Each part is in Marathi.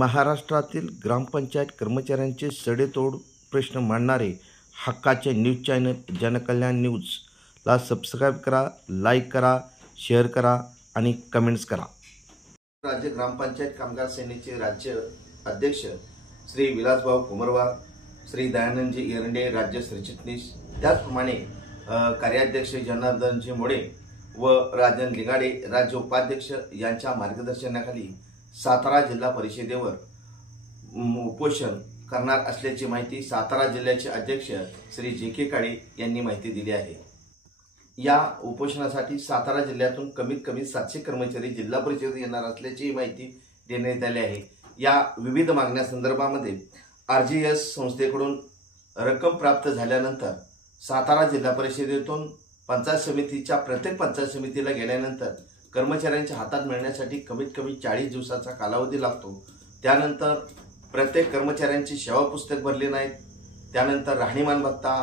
महाराष्ट्रातील ग्रामपंचायत कर्मचाऱ्यांचे सडेतोड प्रश्न मांडणारे हक्काचे न्यूज चॅनल जनकल्याण न्यूजला सबस्क्राईब करा, लाईक करा, शेअर करा आणि कमेंट्स करा। राज्य ग्रामपंचायत कामगार सेनेचे राज्य अध्यक्ष श्री विलासभाऊ कुमरवार, श्री दयानंदजी एरंडे राज्य सरचिटणीस, त्याचप्रमाणे कार्याध्यक्ष जनार्दनजी मोडे व राजन लिगाडे राज्य उपाध्यक्ष यांच्या मार्गदर्शनाखाली सातारा जिल्हा परिषदेवर उपोषण करणार असल्याची माहिती सातारा जिल्ह्याचे अध्यक्ष श्री जे.के. काळे यांनी माहिती दिली आहे। या उपोषणासाठी सातारा जिल्ह्यातून कमीत कमी 700 कर्मचारी जिल्हा परिषदेत येणार असल्याची माहिती देण्यात आली आहे। या विविध मागण्यांसंदर्भामध्ये आरजीएस संस्थेकडून रक्कम प्राप्त झाल्यानंतर सातारा जिल्हा परिषदेतून पंचायत समितीच्या प्रत्येक पंचायत समितीला गेल्यानंतर कर्मचाऱ्यांच्या हातात मिळण्यासाठी कमीत कमी 40 दिवसाचा कालावधी लागतो। त्यानंतर प्रत्येक कर्मचाऱ्यांची सेवा पुस्तक भरले नाहीत, त्यानंतर राहणीमान भत्ता,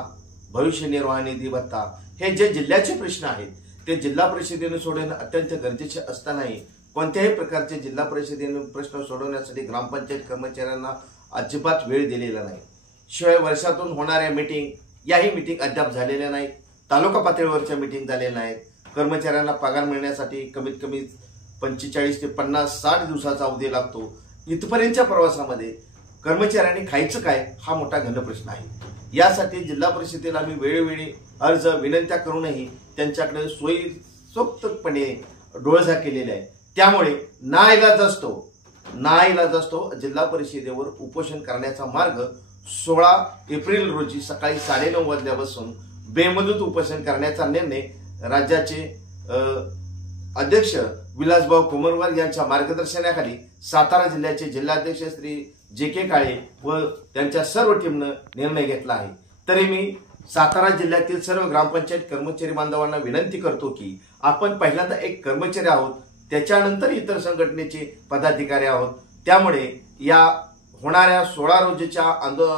भविष्य निर्वाह निधी भत्ता, हे जे जिल्ह्याचे प्रश्न आहेत ते जिल्हा परिषदेने सोडवणे अत्यंत गरजेचे असतानाही कोणत्याही प्रकारचे जिल्हा परिषदेने प्रश्न सोडवण्यासाठी ग्रामपंचायत कर्मचाऱ्यांना अजिबात वेळ दिलेला नाही। शिवाय वर्षातून होणाऱ्या मीटिंग, याही मीटिंग अद्याप झालेल्या नाहीत, तालुका पातळीवरच्या मीटिंग झालेल्या नाहीत। कर्मचाऱ्यांना पगार मिळण्यासाठी कमीत कमी 45 ते 50-60 दिवसाचा अवधी लागतो। इथपर्यंतच्या प्रवासामध्ये कर्मचाऱ्यांनी खायचं काय हा मोठा गंभीर प्रश्न आहे। यासाठी जिल्हा परिषदेला मी वेळोवेळी अर्ज विनंत्या करूनही त्यांच्याकडे सोयीस्करपणे डोळझाक केलेली आहे। त्यामुळे नाईलाज असतो जिल्हा परिषदेवर उपोषण करण्याचा मार्ग 16 एप्रिल रोजी सकाळी 9:30 वाजल्यापासून बेमुदत उपोषण करण्याचा निर्णय राज्याचे अध्यक्ष विलासभाऊ कुमरवार यांच्या मार्गदर्शनाखाली सातारा जिल्ह्याचे जिल्हाध्यक्ष श्री जे.के. काळे व त्यांच्या सर्व टीमने निर्णय घेतला आहे। तरी मी सातारा जिल्ह्यातील सर्व ग्रामपंचायत कर्मचारी बांधवांना विनंती करतो की आपण पहिल्यांदा एक कर्मचारी आहोत, त्याच्यानंतर इतर संघटनेचे पदाधिकारी आहोत। त्यामुळे या होणाऱ्या 16 रोजीच्या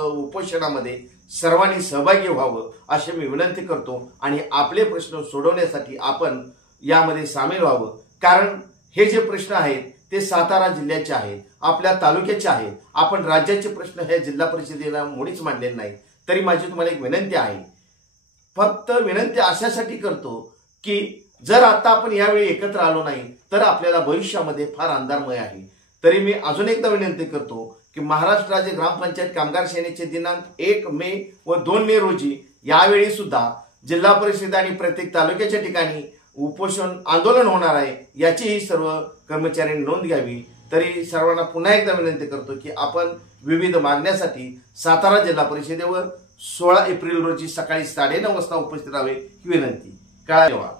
उपोषणामध्ये सर्वांनी सहभागी व्हावं अशी मी विनंती करतो आणि आपले प्रश्न सोडवण्यासाठी आपण यामध्ये सामील व्हावं। कारण हे जे प्रश्न आहेत ते सातारा जिल्ह्याचे आहेत, आपल्या तालुक्याचे आहेत। आपण राज्याचे प्रश्न हे जिल्हा परिषदेला मुळीच मांडलेले नाही। तरी माझी तुम्हाला एक विनंती आहे, फक्त विनंती अशासाठी करतो की जर आता आपण यावेळी एकत्र आलो नाही तर आपल्याला भविष्यामध्ये फार अंधारमय आहे। तरी मी अजून एकदा विनंती करतो की महाराष्ट्र राज्य ग्रामपंचायत कामगार सेनेचे दिनांक 1 मे व 2 मे रोजी यावेळी सुद्धा जिल्हा परिषद आणि प्रत्येक तालुक्याच्या ठिकाणी उपोषण आंदोलन होणार आहे, याचीही सर्व कर्मचाऱ्यांनी नोंद घ्यावी। तरी सर्वांना पुन्हा एकदा विनंती करतो की आपण विविध मागण्यासाठी सातारा जिल्हा परिषदेवर 16 एप्रिल रोजी सकाळी 9:30 वाजता उपस्थित राहावे ही विनंती। धन्यवाद।